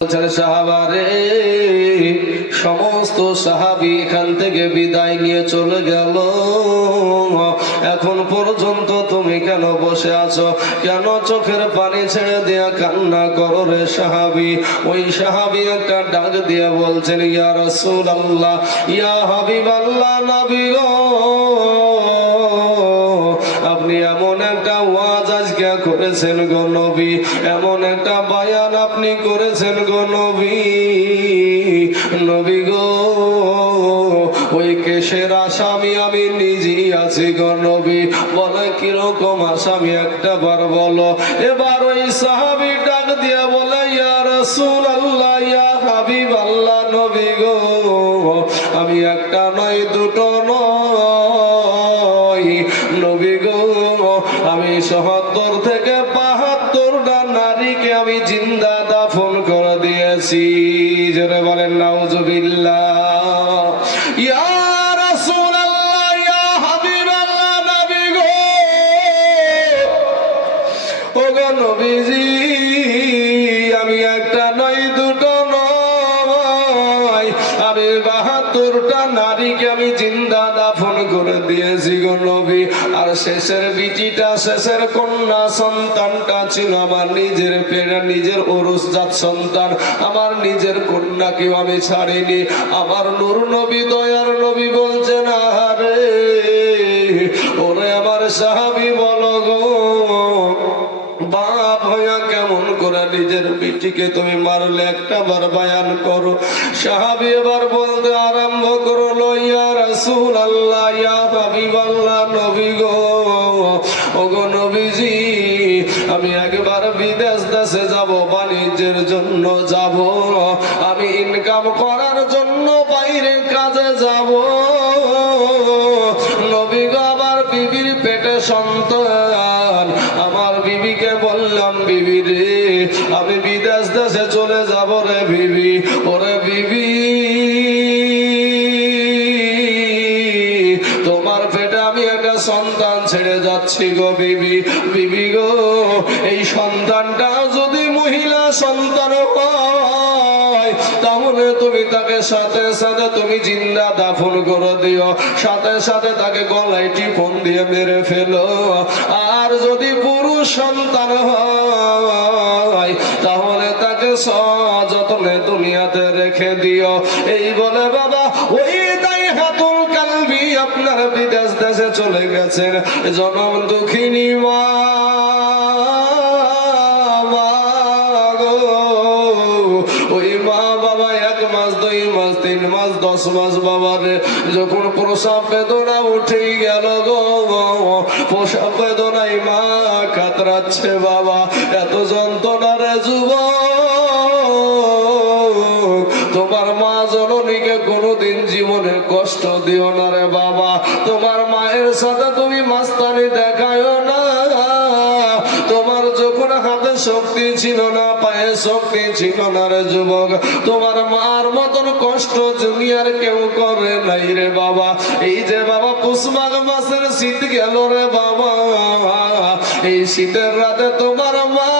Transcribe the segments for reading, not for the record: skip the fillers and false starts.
সাহাবারে, সমস্ত সাহাবী এখান থেকে বিদায় নিয়ে চলে গেল। এখন পর্যন্ত তুমি কেন বসে আছো? কেন চোখের পানি ছেড়ে দিয়া কান্না করো রে সাহাবী? ওই সাহাবী একটা ডাক দিয়ে বলছেন, ইয়া রাসূলুল্লাহ, ইয়া হাবিবাল্লাহ, নবী গো, আপনি এমন একটা ওয়াজ আজকে করেছেন গো নবী, এমন একটা বায়ান আপনি করেছেন গো নবী। নবী গো, ওই কেসের আসামি আমি নিজেই আছি গো নবী। বলে কিরকম আসামি একটা বার বলো। এবার ওই সাহাবী ডাক দিয়ে বলে, ইয়া রাসূলুল্লাহ, ইয়া হাবিবাল্লাহ, নবী গো, আমি একটা নয় দুটো নয়, নবী গো, আমি ৭০ থেকে ৭২টা নারীকে আমি জিন্দা দাফন করে দিয়েছি। জোরে বলেন নাউজুবিল্লাহ। ইয়া রাসূলুল্লাহ, ইয়া হাবিবাল্লাহ, নবী গো, ও গো নবীজি, আমি একটা নয় দুটো নয়, আমি ৭২টা নারীকে আমি জিন্দা দাফন করে দিয়েছি গো নবী। আর শেষের বিটিটা, শেষের কন্যা সন্তানটা ছিল আমার নিজের পেটে, নিজের ঔরসজাত সন্তান, আমার নিজের কন্যাকেও আমি ছাড়িনি। আমার নূর নবী, দয়ার নবী বলছেন, আরে ওরে আমার সাহাবী, বলো গো, বাপ হইয়া কেমন করে নিজের বিটিকে তুমি মারলে? একটা বার বায়ান করো। সাহাবী এবার বলতে আরম্ভ করলো, ইয়া রাসূলুল্লাহ, ইয়া হাবিবাল্লাহ, নবী গো, ও গো নবীজি, আমি একবার বিদেশ দেশে যাব, বাণিজ্যের জন্য যাব, আমি ইনকাম করার জন্য বাইরে কাজে যাব। নবী গো, আমার বিবির পেটে সন্তান, আমার বিবিকে বললাম, বিবি রে, আমি বিদেশ দেশে চলে যাব রে বিবি। ওরে বিবি, তোমার পেটে আমি একটা সন্তান ছেড়ে যাচ্ছি গো বিবি। বিবি গো, এই সন্তানটা যদি মহিলা সন্তান হয়, তাহলে তুমি তাকে সাথে সাথে তুমি জিন্দা দাফন করে দিও, সাথে সাথে তাকে গলায় টিপন দিয়ে মেরে ফেলো। আর যদি পুরুষ সন্তান হয়, তাহলে তাকে সযত্নে দুনিয়াতে রেখে দিও। এই বলে বাবা ওই দাইহাতুল কালবি আপনার বিদেশ দেশে চলে গেছেন। জনম দুঃখিনী মা, ওই মা বাবা 1 মাস 2 মাস 3 মাস 10 মাস বাবারে যখন প্রসব বেদনা উঠে গেল গো, প্রসব বেদনায় মা কাতরাচ্ছে বাবা, এত যন্ত্রণারে যুবক, তোমার মা জননীকে কোনোদিন জীবনে কষ্ট দিও না রে বাবা। তোমার মায়ের সাথে তুমি মাস্তানি দেখায়ও না। তোমার যখন হাতে শক্তি ছিল না, পায়ে শক্তি ছিল না রে যুবক, তোমার মার মতন কষ্ট দুনিয়ার কেউ করে নাই রে বাবা। এই যে বাবা পুষ মাঘ মাসের শীত গেল রে বাবা, এই শীতের রাতে তোমার মা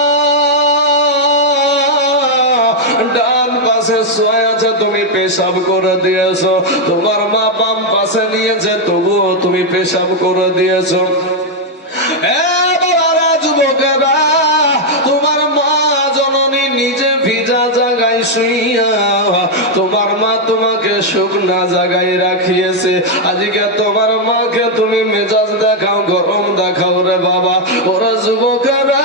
ডান পাশে শুয়ে আছে, তুমি পেশাব করে দিয়েছো। তোমার মা বাম পাশে নিয়েছে, তবুও তুমি পেশাব করে দিয়েছো। যুবকেরা, তোমার মা জননী নিজে ভিজা জায়গায় শুইয়া, তোমার মা তোমাকে শুকনা জায়গায় রাখিয়েছে। আজকে তোমার মাকে তুমি মেজাজ দেখাও, গরম দেখাও রে বাবা। ওরা যুবকেরা,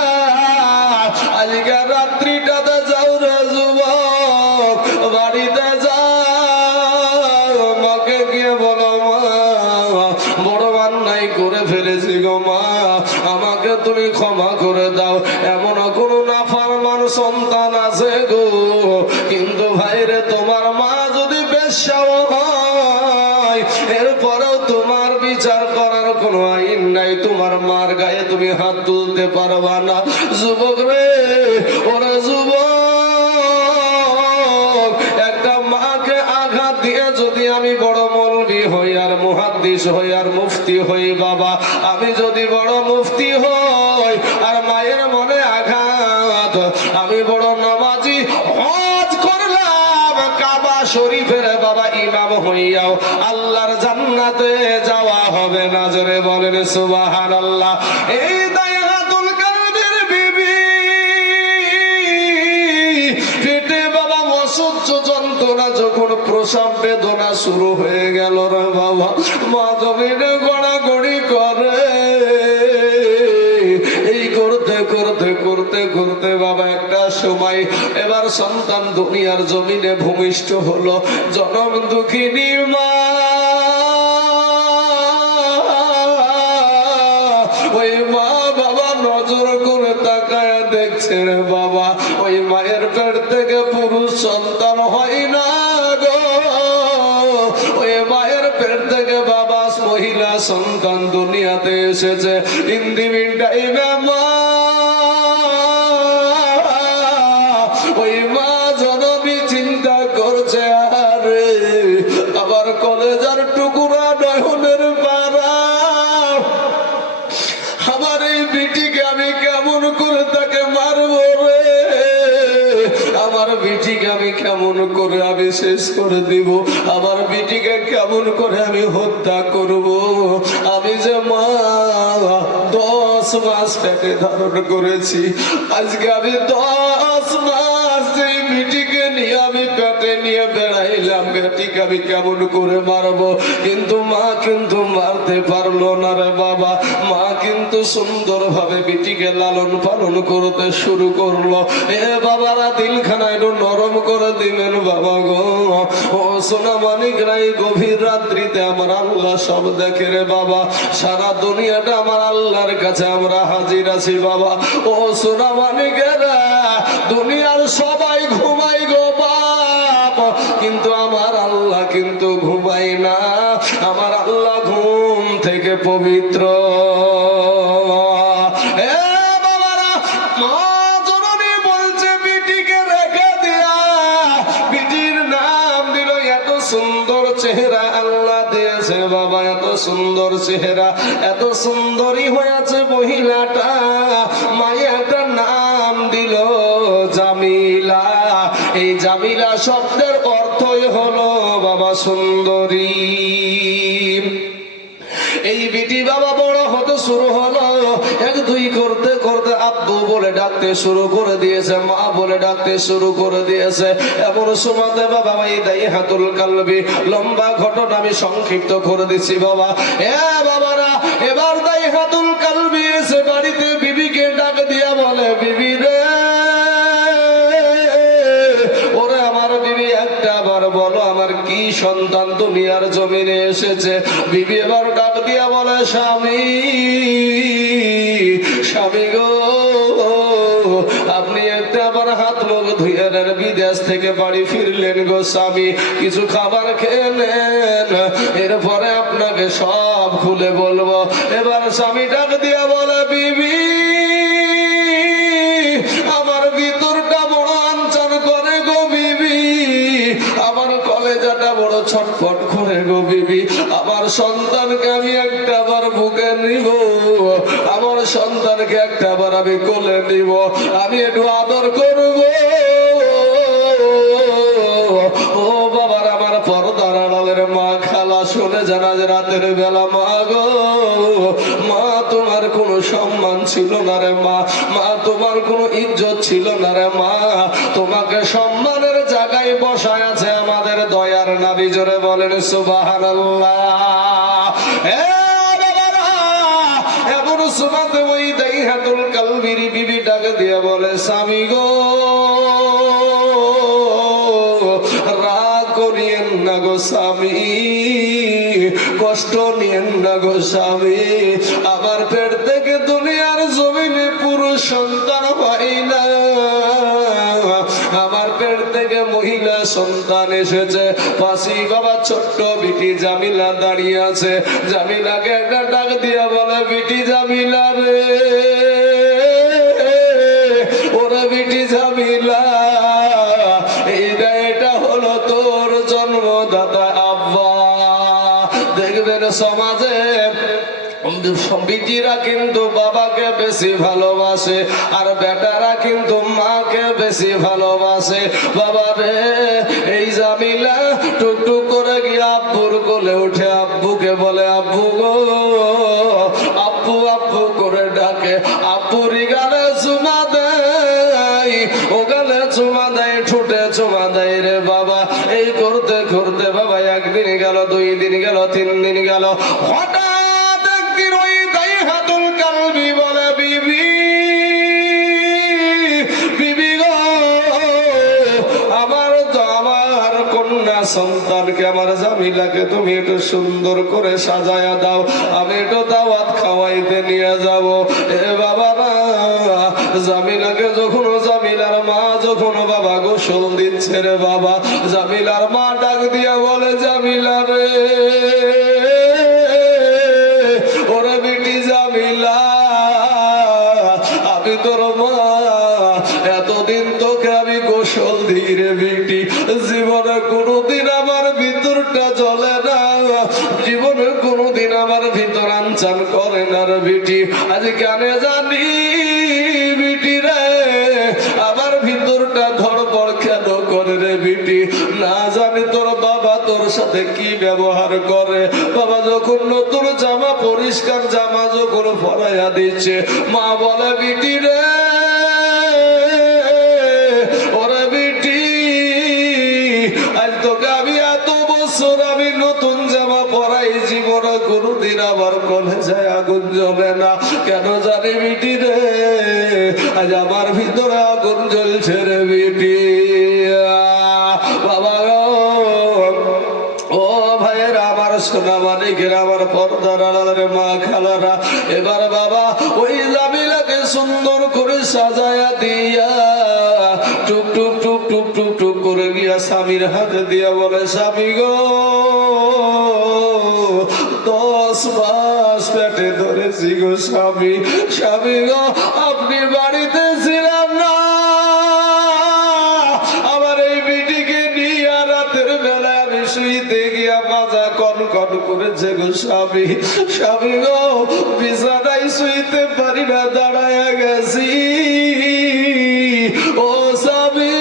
আজকে রাত্রিটাতে যাও রে যুবক, বাড়িতে যাও, মাকে গিয়ে বলো, মা বড় অন্যায় করে ফেলেছি গো মা, আমাকে তুমি ক্ষমা করে দাও। এমন কোন নাফরমান সন্তান আছে গো, কিন্তু ভাইরে তোমার মা যদি বেশ্যাও হয়, এরপরেও তোমার বিচার করার কোনো আইন নাই, তোমার মার গায়ে তুমি হাত তুলতে পারবা না। যুবক রে, ওরে যুবক, একটা মাকে আঘাত দিয়ে যদি আমি বড় মৌলবি হই আর মুহাদ্দিস হই আর মুফতি হই বাবা, আমি যদি বড় মুফতি হই আর মায়ের মনে আঘাত, আমি বড় নামাজি হজ শরীফের বাবা ইমাম হইয়াও আল্লাহর জান্নাতে যাওয়া হবে না। জোরে বলেন সুবহানাল্লাহ। এই দায়াতুল কালবের বিবি পেটে বাবা অসহ্য যন্ত্রণা, যখন প্রসব বেদনা শুরু হয়ে গেল রে বাবা, মা জমিনে গড়াগড়ি করে। এই করতে করতে করতে করতে বাবা একটা সময় এবার সন্তান দুনিয়ার জমিনে ভূমিষ্ঠ হলো। জনম দুঃখিনী মা ওই মা বাবা নজর করে তাকায় দেখছে রে বাবা, ওই মায়ের পেট থেকে পুরুষ সন্তান হয় না গো, ওই মায়ের পেট থেকে বাবা মহিলা সন্তান দুনিয়াতে এসেছে। ইন্দিমিন টাইমে মা ওই মা জননী চিন্তা করছে, আরে আবার কলেজার টুকুরা নয়নের পারা, আমার এই বিটিকে আমি কেমন করে তাকে মারবো রে, আমার বিটিকে আমি কেমন করে আমি শেষ করে দিব, আমার বিটিকে কেমন করে আমি হত্যা করব। আমি যে মা 10 মাস পেটে ধারণ করেছি, আজকে আমি 10 মাস এই বিটিকে নিয়ে আমি পেটে নিয়ে বেড়াইলাম, বেটিকে আমি কেমন করে মারবো। কিন্তু মা কিন্তু মারতে পারলো না রে বাবা। মা কিন্তু সুন্দর ভাবে বিটিকে লালন পালন করতে শুরু করলো। এ বাবারা দিলখানা একটু নরম করে দিবেন বাবা গো। ও সোনা মানিক রাই, গভীর রাত্রিতে আমার আল্লাহ সব দেখে রে বাবা। সারা দুনিয়াটা আমার আল্লাহর কাছে আমরা হাজির আছি বাবা। ও সোনা মানিকেরা, দুনিয়ার সবাই ঘুমাই গো বাপ, কিন্তু আমার আল্লাহ কিন্তু ঘুমাই না। আমার আল্লাহ ঘুম থেকে পবিত্র। চেহারা আল্লাহ দিয়েছে বাবা, এত সুন্দর চেহারা, এত সুন্দরী হয়েছে মহিলাটা। মায়ের একটা নাম দিল জামিলা। এই জামিলা শব্দের অর্থই হলো বাবা সুন্দরী। এই বিটি বাবা বড় হতে শুরু হলো। 1-2 করতে করতে আব্বু বলে ডাকতে শুরু করে দিয়েছে, মা বলে ডাকতে শুরু করে দিয়েছে। এমন সময়তে বাবা এই দাইহাতুল কালবি, লম্বা ঘটনা আমি সংক্ষিপ্ত করে দিচ্ছি বাবা। বাবারা, এবার দাইহাতুল কালবি এসে বাড়িতে বিবিকে ডাক দিয়া বলে, বিবি রে, ওরে আমার বিবি একটা বার বলো আমার কি সন্তান দুনিয়ার জমিনে এসেছে। বিবি এবার ডাক দিয়া বলে, স্বামী, স্বামী গো, আপনি একটা আবার হাত মুখ ধুয়ে নেন, বিদেশ থেকে বাড়ি ফিরলেন গো স্বামী, কিছু খাবার খেয়ে নেন, এরপরে আপনাকে সব খুলে বলবো। এবার স্বামী ডাক দিয়া বলে, বিবি আমার ভিতরটা বড় আনচান করে গো বিবি, আমার কলেজাটা বড় ছটফট করে গো বিবি, আমার সন্তানকে আমি একটা বার বুকে নিব, আমার সন্তানকে একটা বার আমি কোলে নিব, আমি একটু আদর করব। ও বাবার আমার পর্দার আড়ালের মা, খালা, শুনে জানা যে রাতের বেলা মা গো, মা তোমার কোনো সম্মান ছিল না রে মা, মা তোমার কোনো ইজ্জত ছিল না রে মা, তোমাকে সম্মানের জায়গায় বসায় আছে আমাদের দয়ার নবী। জোরে বলেন সুবহানাল্লাহ। এমন সুমাতে ওই দাইহাতুল কালবির বিবি ডাক দিয়ে বলে, স্বামী গো, রাগ করিয়েন না গো স্বামী, কষ্ট নিয়েন না গো স্বামী, আমার পেট থেকে দুনিয়ার জমিনে পুরুষ সন্তান হয় না, আমার পেট থেকে মহিলা সন্তান এসেছে। পাশি বাবা ছোট্ট বিটি জামিলা দাঁড়িয়ে আছে। জামিলাকে একটা ডাক দিয়া বলে, বিটি জামিলা রে, ওরে বিটি জামিলা, এটা হলো তোর জন্মদাতা আব্বা। দেখবেন সমাজে বিটিরা কিন্তু বাবাকে বেশি ভালোবাসে, আর বেটারা কিন্তু মাকে বেশি ভালোবাসে। বাবা রে, এই জামিলা ঠোঁটে চুমা দেয় রে বাবা। এই করতে করতে বাবা একদিন গেল, 2 দিন গেল, 3 দিন গেল। হঠাৎ একদিন ওই দাইহাতুল কালবি বলে, বিবি বিবি গো, আমার কন্যা সন্তানকে, আমার জামিলাকে তুমি একটু সুন্দর করে সাজায়া দাও, আমি একটু দাওয়াত খাওয়াইতে নিয়ে যাব। এ বাবা না, জামিলাকে যখন, জামিলার মা যখন বাবা গোসল দিচ্ছে রে বাবা, জামিলার মা ডাক দিয়া বলে, জামিলা রে, ওরে বিটি জামিলা, আমি তোর মা, এতদিন তোকে আমি গোসল দিই রে বিটি, জীবনে কোনোদিন আমার ভিতরটা জ্বলে না, জীবনে কোনোদিন আমার ভিতর আনচান করে না রে বিটি, আজ কেন জানি বিটি রে আমার ভিতরটা ধড়পড় কেন করে রে বিটি, না জানি তোর বাবা তোর সাথে কি ব্যবহার করে। বাবা যখন নতুন জামা, পরিষ্কার জামা যখন পরাইয়া দিচ্ছে, মা বলে, বিটি রে, ওরে বিটি, আজ তোকে আমি এত বছর আমি নতুন জামা পরাই, জীবনে কোনোদিন আমার কলেজায় আগুন জ্বলে না, কেন জানি বিটি রে আজ আমার ভিতরে আগুন জ্বলছে রে বিটি। বাবা ও ভাইয়েরা, আমার সোনা মানিকেরা, আমার পর্দার আড়ালের মা খালারা, এবার বাবা ওই জামিলাকে সুন্দর করে সাজায়া দিয়া টুক টুক টুক টুক টুক টুক করে গিয়া স্বামীর হাতে দিয়া বলে, স্বামী গো, 10 মাস পেটে ধরেছি গো স্বামী, স্বামী গো, আপনি বাড়িতে ছিলাম না, আমার এই বিটিকে নিয়ে রাতের বেলা আমি শুইতে গিয়া মাজা কন কন করেছে গো স্বামী, স্বামী গো, বিছানায় শুইতে পারি না, দাঁড়ায়া গেছি, ও স্বামী,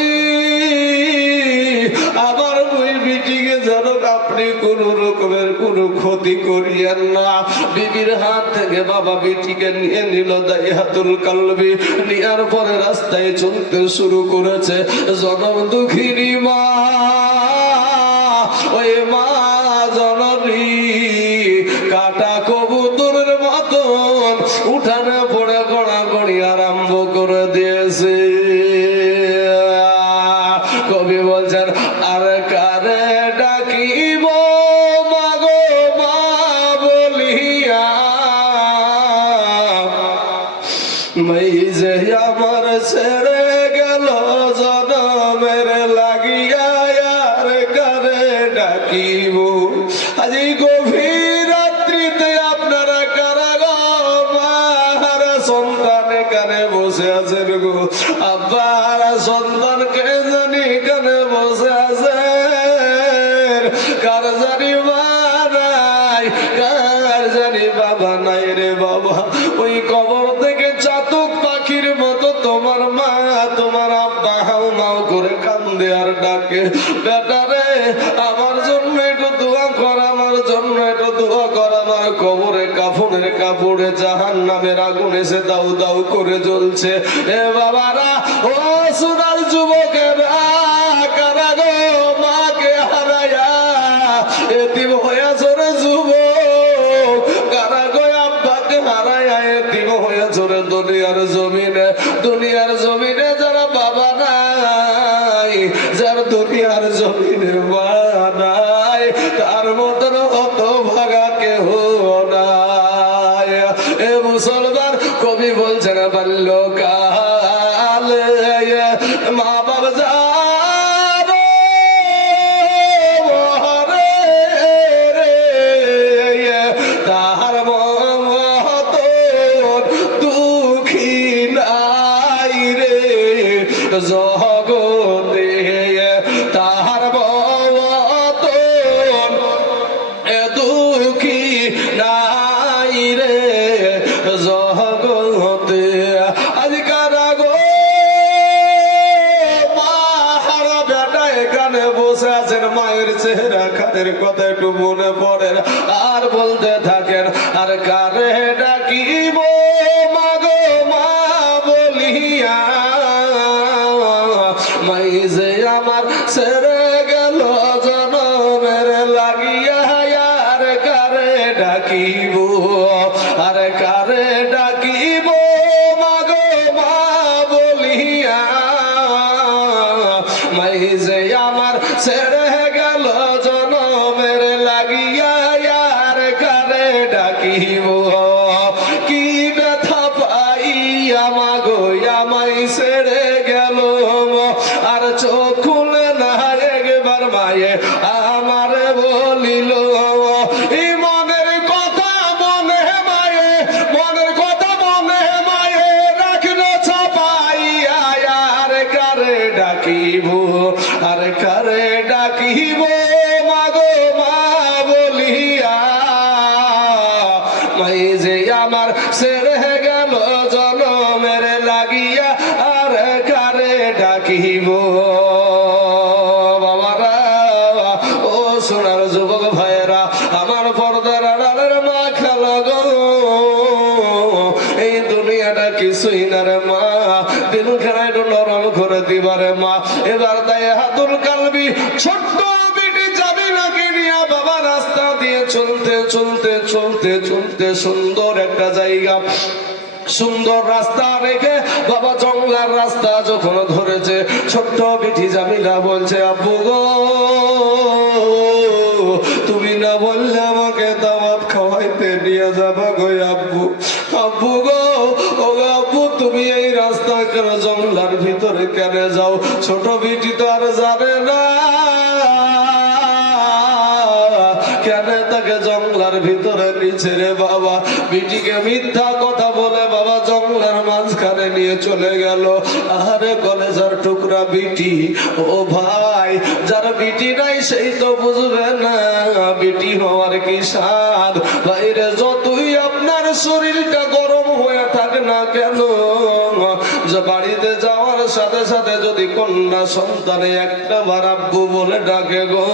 আমার ওই বিটিকে যেন আপনি কোন রকমের কোন ক্ষতি করিয়েন না। বিবির হাত থেকে বাবা বিটিকে নিয়ে নিল দাইহাতুল কালবি, নেওয়ার পরে রাস্তায় চলতে শুরু করেছে। জনম দুঃখিনী মা, ওই মা জননী কাটা কবুতরের মতন উঠানে পড়ে গড়াগড়ি আরম্ভ করে দিয়েছে। কবি বলছেন, আর কারে ডাকিব মাগো মা বলিয়া, মাই যে আমার ছেড়ে গেল জনমের লাগিয়া, আর কারে ডাকিব। আজ এই গভীর রাত্রিতে আপনারা কারা গো মার সন্তান কানে বসে আছেন গো, আব্বার সন্তানকে জানি কানে বসে আছেন, কার জানি মা নাই, কার জানি বাবা নাই রে বাবা, ওই কবর থেকে চাতক পাখির মতো তোমার মা, তোমার আব্বা হাউ মাউ করে কান্দে আর ডাকে, বেটা রে আমার জন্য একটু দোয়া কর, আমার জন্য একটু দোয়া কর, আমার কবরে কাফনের কাপড়ে জাহান্নামের আগুন এসে দাউ দাউ করে জ্বলছে। এ বাবারা, ও সোনার যুবকেরা, কারা গো মাকে হারায়া এতিম হইয়াছ রে যুবক, কারা গো আব্বাকে হারায়া এতিম হইয়াছ রে দুনিয়ার জমিনে, দুনিয়ার জমিনে যারা বাবা নাই, যার দুনিয়ার জমিনে মা নাই, তার মতন অত ভাগা কেহ নাই। এ মুসলমান, কবি বলছেন, বাল্যকাল মা বাবা তাহার মত দুঃখী নাই রে জগতে, তাহার মত দুঃখী নাই রে জগতে। আজকাল গো মাহারা বেটা এখানে বসে আছেন, মায়ের চেহারা খানের কথা একটু মনে পড়ে আর বলতে থাকেন, আর কারে ডাকিব মাগো মা বলিয়া, মাই যে আমার ছেড়ে গেল জনমের লাগিয়া আর কারে ডাকিব আর কারে ডাকিব মাগো মা বলিয়া মাই যে আমার ছেড়ে গেল জনমের লাগিয়া আর কারে ডাকিব কি ব্যথা পাইয়া মাগো আমায় ছেড়ে গেল আর চোখ খুলে না একবার মায়ে আমার বলিল এই মনের কথা মনে মায়ে মনের কথা মনে মায়ে রাখলো ছাপাইয়া আর কারে ডাকিব আর কারে ডাকিব মাগো মা বলিয়া মাই যে আমার ছেড়ে গেল জনমের লাগিয়া আর কারে ডাকিব বাবারা ও সোনার যুবক ভাইয়েরা আমার পর্দার আড়ালের মা খেলা গো এই দুনিয়াটা কিছুই না রে মা দিন খেলায় নরম করে দিবারে মা এবার তাই হাতুল কালবি ছোট্ট বেটি যাবি নাকি নিয়া বাবা রাস্তা দিয়ে চলতে চলতে চলতে চলতে সুন্দর একটা জায়গা সুন্দর রাস্তা রেখে বাবা জঙ্গলার রাস্তা যখন ধরেছে ছোট্ট বিটি জামিলা বলছে আব্বু গো তুমি না বললে আমাকে দাওয়াত খাওয়াইতে নিয়ে যাবা গো আব্বু আব্বু গো ও আব্বু তুমি এই রাস্তা কেন জঙ্গলার ভিতরে কেন যাও ছোট বিটি তো আর জানে না কেন তাকে জঙ্গলার ভিতরে নিচে রে বাবা বিটিকে মিথ্যা কথা বলে বাবা জঙ্গলার মাঝখানে নিয়ে চলে গেল আরে কলেজার টুকরা বিটি ও ভাই যার বিটি নাই সেই তো বুঝবে না বিটি হওয়ার কি স্বাদ বাইরে যতই আপনার শরীরটা গরম হয়ে থাকে না কেন যে বাড়িতে যাওয়ার সাথে সাথে যদি কন্যা সন্তানে একটা বার আব্বু বলে ডাকে গো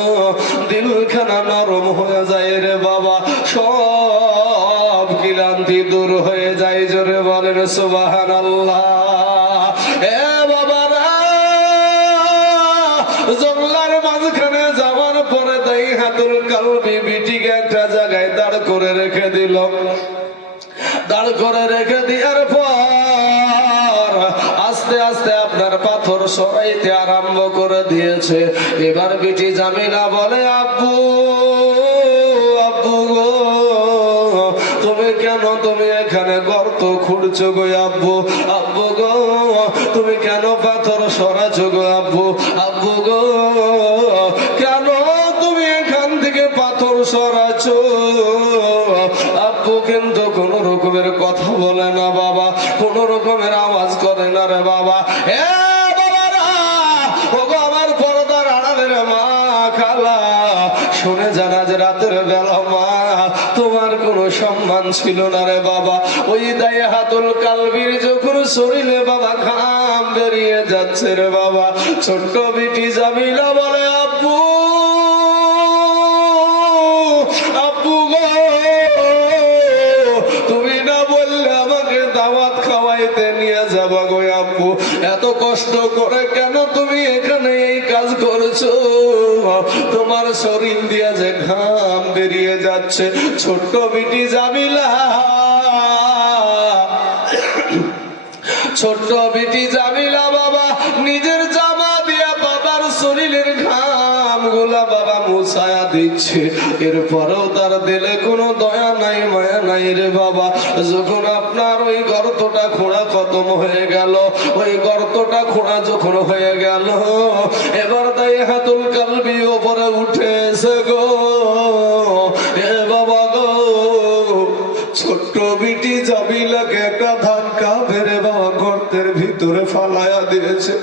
দিলখানা নরম হয়ে যায় রে বাবা সব ক্লান্তি দূর হয়ে যায় জোরে বলেন সুবহানাল্লাহ এ বাবারা জঙ্গলার মাঝখানে যাওয়ার পরে তাই হাতুল কালবি বিটিকে একটা জায়গায় দাঁড় করে রেখে দিল দাঁড় করে রেখে দেওয়ার পর আস্তে আস্তে আপনার পাথর সরাইতে আরম্ভ করে দিয়েছে এবার বিটি জামিলা বলে আব্বু আব্বু গো তুমি কেন তুমি এখানে গর্ত খুঁড়ছো গো আব্বু আব্বু গো তুমি কেন পাথর সরাছো গো আব্বু আব্বু গো কেন তুমি এখান থেকে পাথর সরাছো আব্বু কিন্তু কোন রকমের কথা বলে না বাবা কোন রকমের আওয়াজ করে না রে বাবা এ বাবারা ওগো আমার পর্দার আড়ালের মা খালা শুনে জানা যে রাতের বেলা মা তোমার কোনো সম্মান ছিল না রে বাবা ওই দায়ে হাতুল কালবির যখন শরীরে বাবা ঘাম বেরিয়ে যাচ্ছে রে বাবা ছোট্ট বিটি জামিলা বলে আব্বু আব্বু গো তুমি না বললে আমাকে দাওয়াত খাওয়াইতে নিয়ে যাবা গো আব্বু এত কষ্ট করে কেন তুমি এখানে এই কাজ করছো তোমার শরীর দিয়ে যে ঘাম বেরিয়ে যাচ্ছে ছোট্ট বিটি জামিলা ছোট্ট বিটি জামিলা বাবা নিজের জামা দিয়া বাবার শরীরের ঘাম গুলা বাবা মুছায়া দিচ্ছে এরপরেও তার দিলে কোনো দয়া নাই মায়া নাই রে বাবা যখন আপনার ওই গর্তটা খোঁড়া খতম হয়ে গেল ওই গর্তটা খোঁড়া যখন হয়ে গেল এবার তাই হাতুল কালবি ওপরে উঠেছে গো এ বাবা গো ছোট্ট বিটি জামিলাকে একটা ধাক্কা মেরে বাবা গর্তের ভিতরে ফালায়া দিয়েছে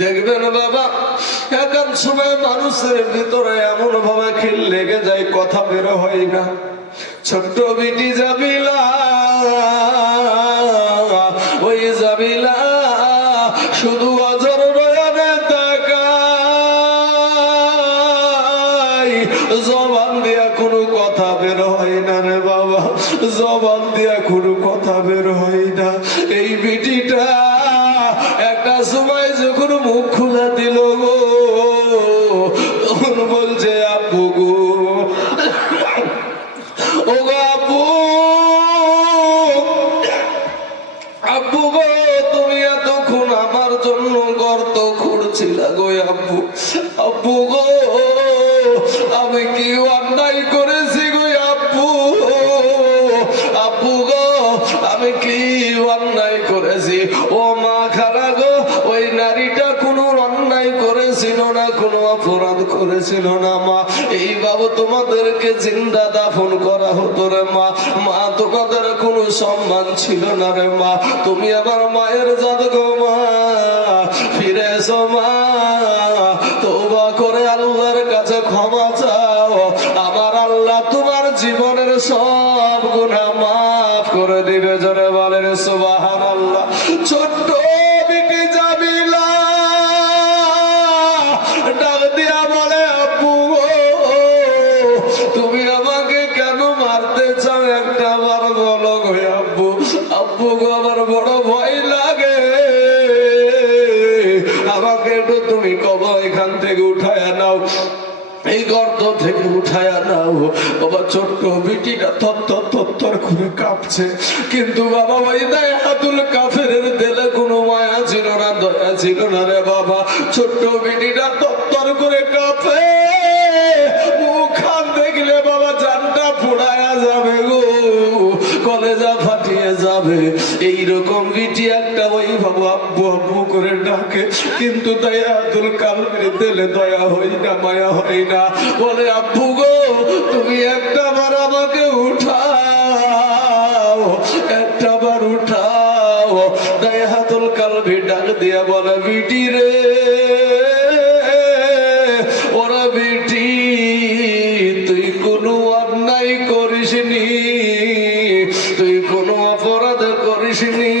দেখবেন বাবা এখন সময় মানুষের ভিতরে এমন ভাবে খিল লেগে যায় কথা বের হয় না ছোট্ট বিটি জামিলা ওই জামিলা শুধু অজর নয়নে তাকায় জবান দিয়া কোনো কথা বের হয় না রে বাবা জবান দিয়া কোনো কথা বের হয় না এই বিটিটা একটা সময় যখন যখন মুখ খুলে দিল গো, তখন বলছে আব্বু গো, ও গো আব্বু, আব্বু গো, তুমি এতক্ষণ আমার জন্য গর্ত খুঁড়ছিলা গো আব্বু। আব্বু গো, আমি কি অন্যায় করেছি গো আব্বু? আব্বু গো, আমি কি অন্যায় করেছি? ও মা খালা গো, ওই নারীটা কোনো অন্যায় করেছিল না, কোনো অপরাধ করেছিল না মা। এই বাবু তোমাদেরকে জিন্দা দাফন করা হতো রে মা। মা, তোমাদের কোনো সম্মান ছিল না রে মা। তুমি আমার মায়ের জাত গো মা, ফিরে এসো মা, তওবা করে আল্লাহর কাছে ক্ষমা চাও। আমার আল্লাহ তোমার জীবনের সব গুনাহ মাফ করে দিবে। জোরে বলেন সুবহানাল্লাহ। ছোট্ট বিটি জামিলা ডাক দিয়া বলে আব্বু গো, তুমি আমাকে কেন মারতে চাও? একটা বার বলো গো আব্বু। আব্বু গো, আমার বড় ভয় লাগে, আমাকে একটু তুমি কবো এখান থেকে উঠায়া নাও, এই গর্ত থেকে উঠায়া নাও। বাবা, ছোট্ট বিটিটা থর করে কাঁপছে, কিন্তু বাবা ওই দায়াতুল কাফেরের দিলে কোনো মায়া ছিল না, দয়া ছিল না রে বাবা। ছোট্ট বিটিটা থর করে কাঁপে, মুখখান দেখলে বাবা জানটা পোড়ায়া যাবে গো, কলেজা ফাটিয়ে যাবে। এইরকম বিটি একটা ওই বাবু আব্বু আব্বু করে ডাকে, কিন্তু দায়াতুল কাফেরের দিলে দয়া হয় না, মায়া হয় না। বলে আব্বু গো, তুমি একটা বার আমাকে উঠাও, একটা বার উঠাও। দায়াতুল কালবি ডাক দিয়া বলে বিটি রে, ওরা বিটি, তুই কোনো অন্যায় করিসনি, তুই কোনো অপরাধ করিসনি,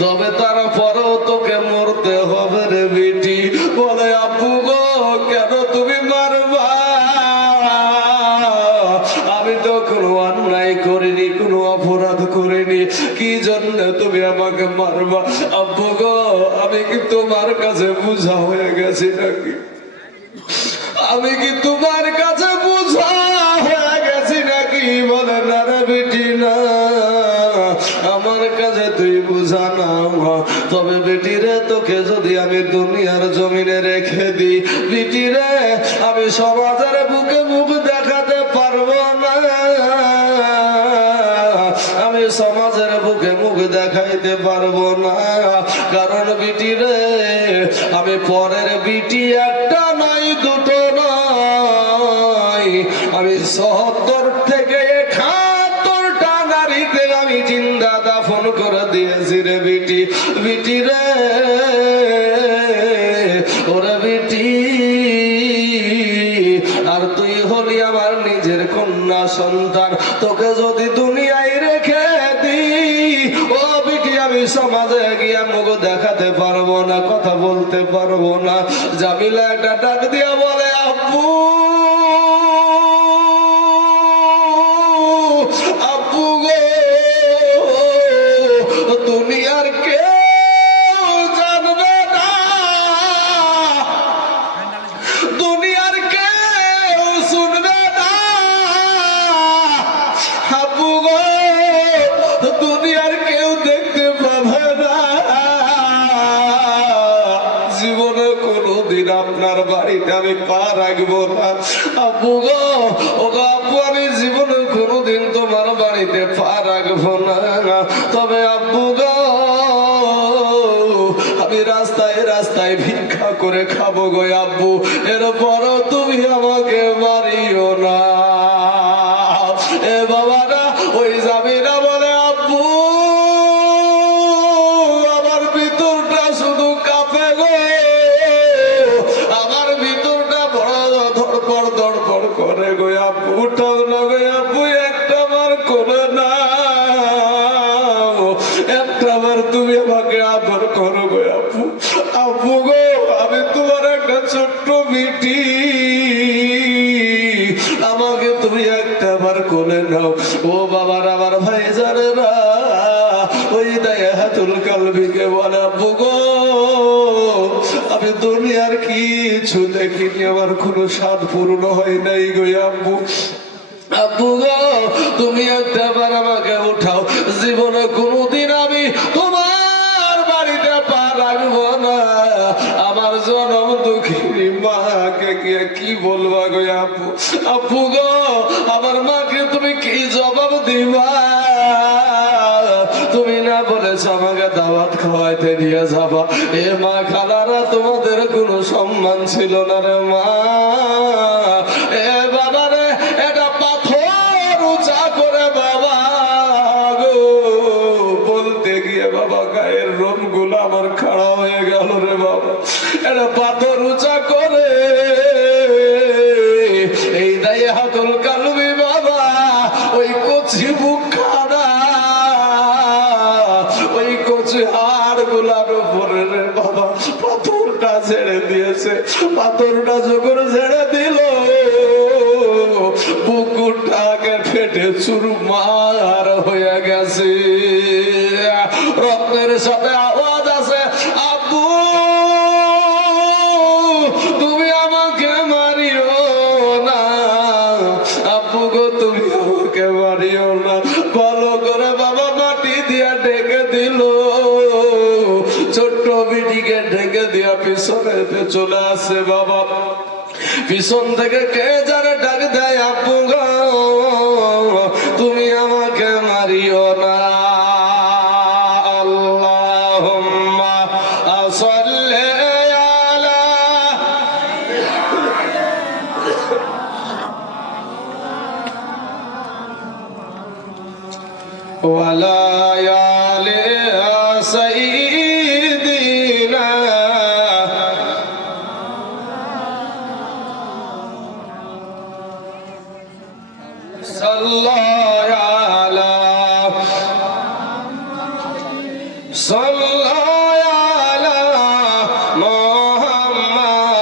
তবে তারপরেও তোকে মরতে হবে রে বিটি। বলে আব্বু গো, কেন তুমি মারবা? আমি তো কোনো অন্যায় করিনি, কোনো অপরাধ করিনি, কি জন্য তুমি আমাকে মারবা? আব্বু গো, আমি কি তোমার কাছে বোঝা হয়ে গেছি নাকি? আমি কি তোমার কাছে বোঝা হয়ে গেছি নাকি? বলে না রে বেটি, না, আমার কাছে তুই বোঝা না। তবে বেটি রে, তোকে যদি আমি দুনিয়ার জমিনে রেখে দিই, বেটি রে, আমি সমাজের বুকে মুখ দেখাতে পারবো না, আমি সমাজের বুকে মুখ দেখাইতে পারবো না। কারণ বিটি রে, আমি পরের বিটি একটা নয়, দুটো নয়, আমি ৭০ থেকে ৭১টা নারীকে আমি জিন্দা দাফন করে দিয়েছি রে বিটি। বিটি রে, ওরে বিটি, আর তুই হলি আমার নিজের কন্যা সন্তান। তোকে যদি দুনিয়ায় রেখে দিই, ও বিটি, আমি সমাজে গিয়া মুখ দেখাতে পারবো না, কথা বলতে পারবো না। জামিলা একটা ডাক দিয়া বলে আব্বু, আব্বু গো, দুনিয়ার কেউ জানবে না, দুনিয়ার কেউ শুনবে না। আব্বু গো, দুনিয়ার কেউ দেখতে পাবে না। জীবনে কোনোদিন আপনার বাড়িতে আমি পা রাখবো না। আব্বু গো, ও গো আব্বু, আমি জীবনে কোনোদিন তোমার বাড়িতে পা রাখবো না। তবে আব্বু গো, আমি রাস্তায় রাস্তায় ভিক্ষা করে খাবো গো আব্বু, এরপরও তুমি আমাকে মারিও না। এ বাবারা, ওই জামিনা বলে আব্বু, আমার ভিতরটা শুধু কাঁপে গো, আমার ভিতরটা বড় ধড়পড় ধড়পড় করে গো আব্বু। উঠাও না গো আব্বু, একটা বার করে না, একটা বার তুমি আমাকে আদর করো গো আব্বু। আব্বু গো, আমি তোমার একটা ছোট্ট বিটি, আমাকে তুমি একটা বার কোলে নাও। ও বাবার, আমার ভাই জানেরা, ওই দায়াতুল কালবিকে বলে আব্বু গো, কিছু দেখিনি, আমার কোনো স্বাদ পূর্ণ হয় নাই গো আব্বু। আব্বু গো, তুমি একটাবার আমাকে উঠাও, জীবনে কোনোদিন আমি তোমার বাড়িতে পা রাখবো না। আমার জনম দুঃখিনী মাকে কি বলবা গো আব্বু? আব্বু গো, আমার মাকে তুমি কি জবাব দিবা? তুমি না বলেছ আমাকে দাওয়াত খাওয়াইতে নিয়ে যাবা, এ মা খালারা তোমাদের কোনো সম্মান ছিল না রে মা। এ বাবা রে, এটা পাথর উঁচা করে বাবা গো বলতে গিয়ে বাবা গায়ের রোম গুলো আমার খাড়া হয়ে গেল রে বাবা। এটা পাথর উঁচা করে এই দায়ে হাতুল কালবি বাবা ওই কচি বুক খানা ওই কচি হাড় গুলার উপরে রে বাবা পাথরটা ছেড়ে দিয়েছে। পাথরটা যখন ছেড়ে দিল বুকুটাকে ফেটে চুরমার হয়ে গেছে। রক্তের সাথে আওয়াজ আছে, আব্বু তুমি আমাকে মারিও না, আব্বু গো তুমি আমাকে মারিও না। ভালো করে বাবা মাটি দিয়া ঢেকে দিল, ছোট্ট বিটিকে ঢেকে দিয়া পিছনে চলে আসে বাবা। পিছন থেকে কে যারা ডাক দেয়, আব্বু গো তুমি আমাকে মারিও না। আল্লাহুম্মা সাল্লি আলা ওয়ালা আলি সাইয়্যিদিনা সাল্লাল্লাহু আলা সাল্লাল্লাহু আলা মুহাম্মাদ।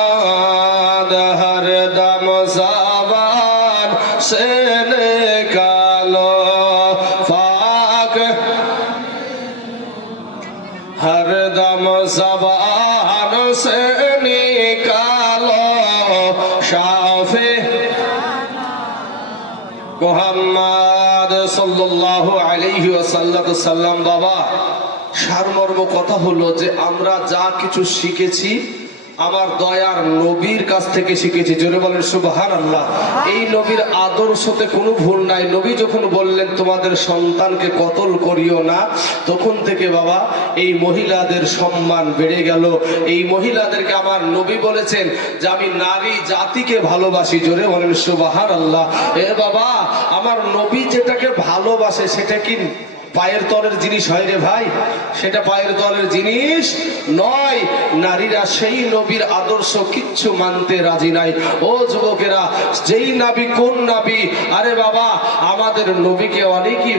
হর দম ज़बान से निकालो फाक, हर दम ज़बान से निकालो शाफे মুহাম্মদ সাল্লাল্লাহু আলাইহি ওয়াসাল্লাম। বাবা, সারমর্ম কথা হলো যে আমরা যা কিছু শিখেছি আমার দয়ার নবীর কাছ থেকে শিখেছি। জোরে বলেন সুবহানাল্লাহ। এই নবীর আদর্শতে কোনো ভুল নাই। নবী যখন বললেন তোমাদের সন্তানকে কতল করিও না, তখন থেকে বাবা এই মহিলাদের সম্মান বেড়ে গেল। এই মহিলাদেরকে আমার নবী বলেছেন যে আমি নারী জাতিকে ভালোবাসি। জোরে বলেন সুবহানাল্লাহ। এ বাবা, আমার নবী যেটাকে ভালোবাসে সেটা কি পায়ের তলের জিনিস হয় রে ভাই? সেটা পায়ের তলের জিনিস নয়। নারীরা সেই নবীর আদর্শ কিচ্ছু মানতে রাজি নাই। ও যুবকেরা, যেই নবী কোন নবী? আরে বাবা, আমাদের নবীকে অনেকেই